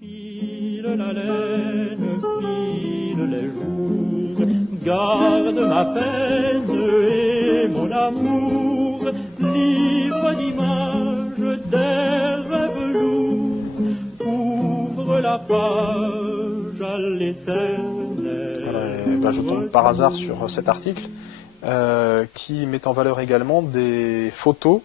File la laine, file les jours, garde ma peine et mon amour, livre d'images, des rêves lourds, ouvre la page à l'éternel. Voilà, je tombe par hasard sur cet article qui met en valeur également des photos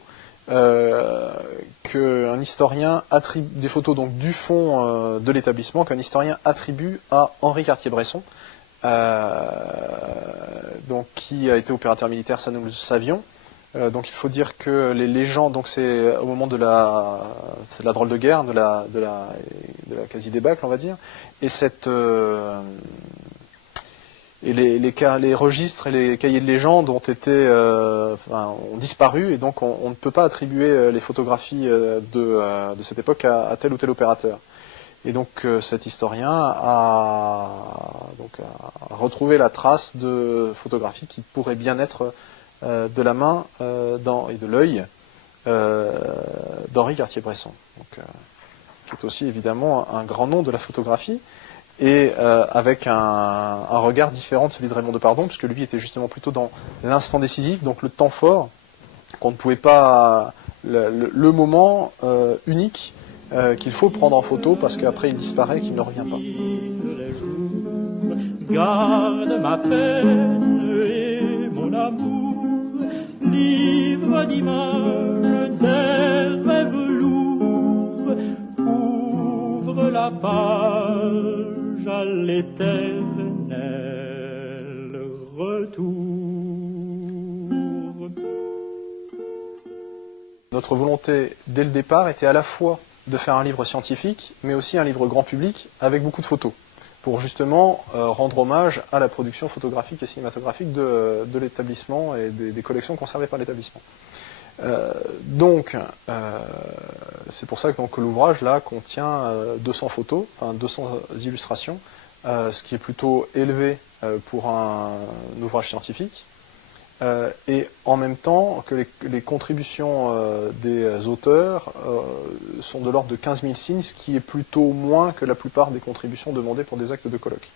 qu'un historien attribue, des photos donc du fond de l'établissement qu'un historien attribue à Henri Cartier-Bresson, donc qui a été opérateur militaire, ça nous le savions. Donc il faut dire que les légendes, donc c'est au moment de la drôle de guerre, de la quasi-débâcle, on va dire, et cette et les registres et les cahiers de légendes ont disparu, et donc on ne peut pas attribuer les photographies de cette époque à tel ou tel opérateur. Et donc cet historien a retrouvé la trace de photographies qui pourraient bien être de la main et de l'œil d'Henri Cartier-Bresson, qui est aussi évidemment un grand nom de la photographie, et avec un regard différent de celui de Raymond Depardon, puisque lui était justement plutôt dans l'instant décisif, donc le temps fort, qu'on ne pouvait pas, le moment unique qu'il faut prendre en photo, parce qu'après il disparaît, qu'il ne revient pas. Garde ma peine et mon amour, livre d'images, des rêves lourds, ouvre la page à l'éternel retour. Notre volonté, dès le départ, était à la fois de faire un livre scientifique, mais aussi un livre grand public, avec beaucoup de photos, pour justement rendre hommage à la production photographique et cinématographique de l'établissement et des collections conservées par l'établissement. C'est pour ça que l'ouvrage là contient 200 photos, enfin 200 illustrations, ce qui est plutôt élevé pour un ouvrage scientifique, et en même temps que les contributions des auteurs sont de l'ordre de 15 000 signes, ce qui est plutôt moins que la plupart des contributions demandées pour des actes de colloque.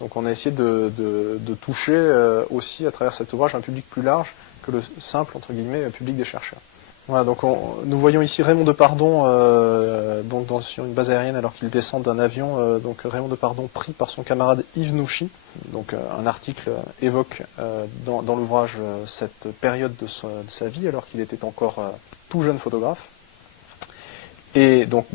Donc on a essayé de toucher aussi à travers cet ouvrage un public plus large que le simple, entre guillemets, public des chercheurs. Voilà, donc nous voyons ici Raymond Depardon sur une base aérienne alors qu'il descend d'un avion. Donc Raymond Depardon pris par son camarade Yves Nouchy. Donc un article évoque dans l'ouvrage cette période de sa vie alors qu'il était encore tout jeune photographe. Et donc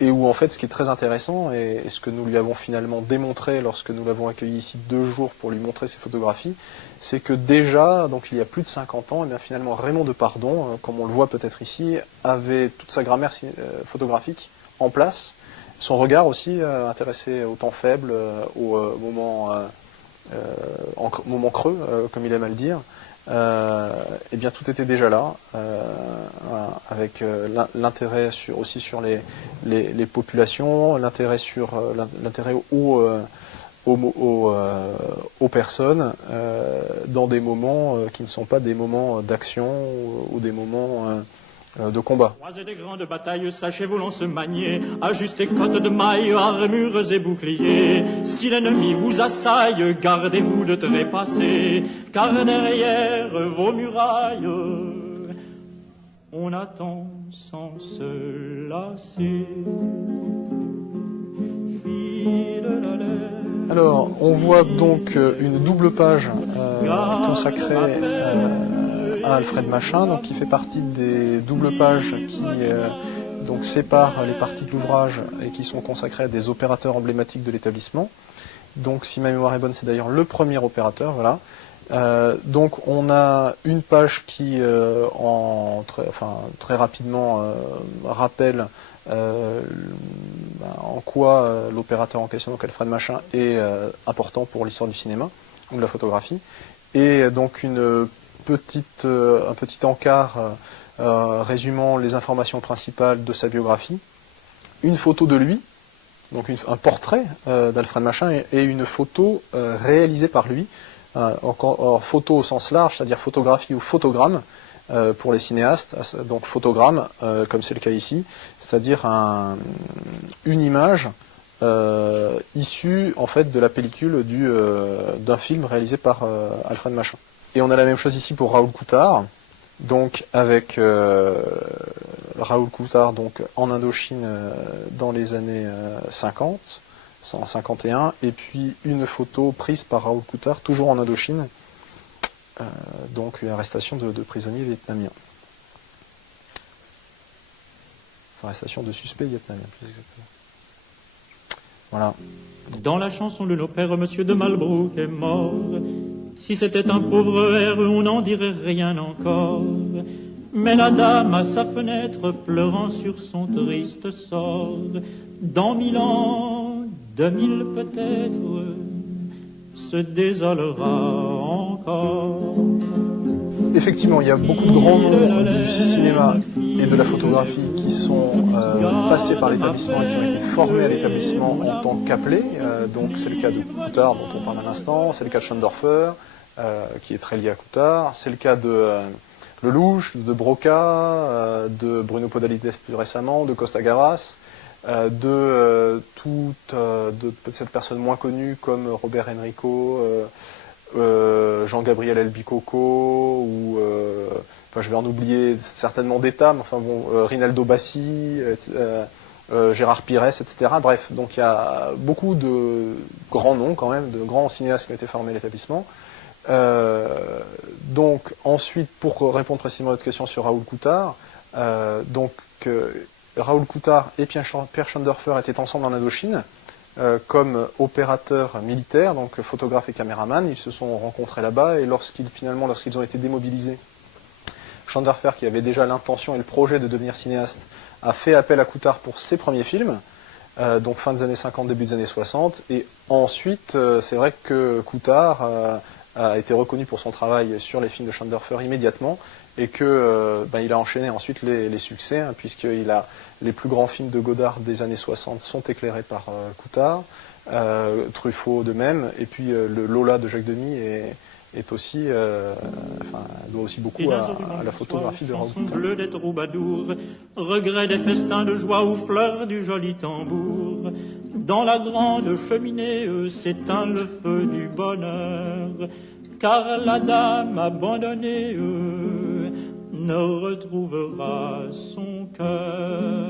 et où en fait ce qui est très intéressant et ce que nous lui avons finalement démontré lorsque nous l'avons accueilli ici 2 jours pour lui montrer ses photographies, c'est que déjà, donc il y a plus de 50 ans, et bien finalement Raymond Depardon, comme on le voit peut-être ici, avait toute sa grammaire photographique en place, son regard aussi intéressé au temps faible, au moment creux, comme il aime à le dire. Et bien tout était déjà là, voilà, avec l'intérêt aussi sur les populations, l'intérêt aux personnes, dans des moments qui ne sont pas des moments d'action ou des moments de combat. Croisez des grandes batailles, sachez-vous l'on se manier, ajustez côtes de mailles, armures et boucliers. Si l'ennemi vous assaille, gardez-vous de trépasser, car derrière vos murailles, on attend sans se lasser. File la laine. Alors, on voit donc une double page consacrée à Alfred Machin, donc qui fait partie des doubles pages qui donc séparent les parties de l'ouvrage et qui sont consacrées à des opérateurs emblématiques de l'établissement. Donc, si ma mémoire est bonne, c'est d'ailleurs le premier opérateur, voilà. Donc, on a une page qui, très rapidement, rappelle en quoi l'opérateur en question, donc Alfred Machin, est important pour l'histoire du cinéma ou de la photographie, et donc un petit encart résumant les informations principales de sa biographie, une photo de lui, donc un portrait d'Alfred Machin, et une photo réalisée par lui, photo au sens large, c'est-à-dire photographie ou photogramme, pour les cinéastes, donc photogramme, comme c'est le cas ici, c'est-à-dire une image issue en fait de la pellicule d'un film réalisé par Alfred Machin. Et on a la même chose ici pour Raoul Coutard, donc avec Raoul Coutard donc en Indochine dans les années 50, en 51, et puis une photo prise par Raoul Coutard toujours en Indochine, donc une arrestation de prisonniers vietnamiens. Enfin, arrestation de suspects vietnamiens, plus exactement. Voilà. Dans la chanson de nos pères, Monsieur de Malbrouck est mort. Si c'était un pauvre air, on n'en dirait rien encore. Mais la dame à sa fenêtre, pleurant sur son triste sort, dans 1000 ans, 2000 peut-être, se désolera encore. Effectivement, il y a beaucoup de grands noms du cinéma et de la photographie qui sont passés par l'établissement et qui ont été formés à l'établissement en tant qu'appelés. Donc c'est le cas de Coutard dont on parle à l'instant, c'est le cas de Schoendorfer, qui est très lié à Coutard, c'est le cas de Lelouch, de Broca, de Bruno Podalides plus récemment, de Costa Gavras, de cette personne moins connue comme Robert Enrico, Jean-Gabriel Elbicoco, ou enfin je vais en oublier certainement des tas, mais enfin bon, Rinaldo Bassi, Gérard Pires, etc. Bref, donc il y a beaucoup de grands noms quand même, de grands cinéastes qui ont été formés à l'établissement. Donc ensuite, pour répondre précisément à votre question sur Raoul Coutard, Raoul Coutard et Pierre Schoendorfer étaient ensemble en Indochine comme opérateurs militaires, donc photographes et caméramans. Ils se sont rencontrés là-bas et lorsqu'ils ont été démobilisés, Schoendorfer, qui avait déjà l'intention et le projet de devenir cinéaste, a fait appel à Coutard pour ses premiers films, donc fin des années 50, début des années 60. Et ensuite, c'est vrai que Coutard a été reconnu pour son travail sur les films de Schoendorfer immédiatement et que il a enchaîné ensuite les succès, hein, les plus grands films de Godard des années 60 sont éclairés par Coutard, Truffaut de même, et puis le Lola de Jacques Demy est aussi, doit aussi beaucoup à la photographie de Raoul Coutard. Bleu des troubadours, regret des festins de joie aux fleurs du joli tambour. Dans la grande cheminée s'éteint le feu du bonheur, car la dame abandonnée ne retrouvera son cœur.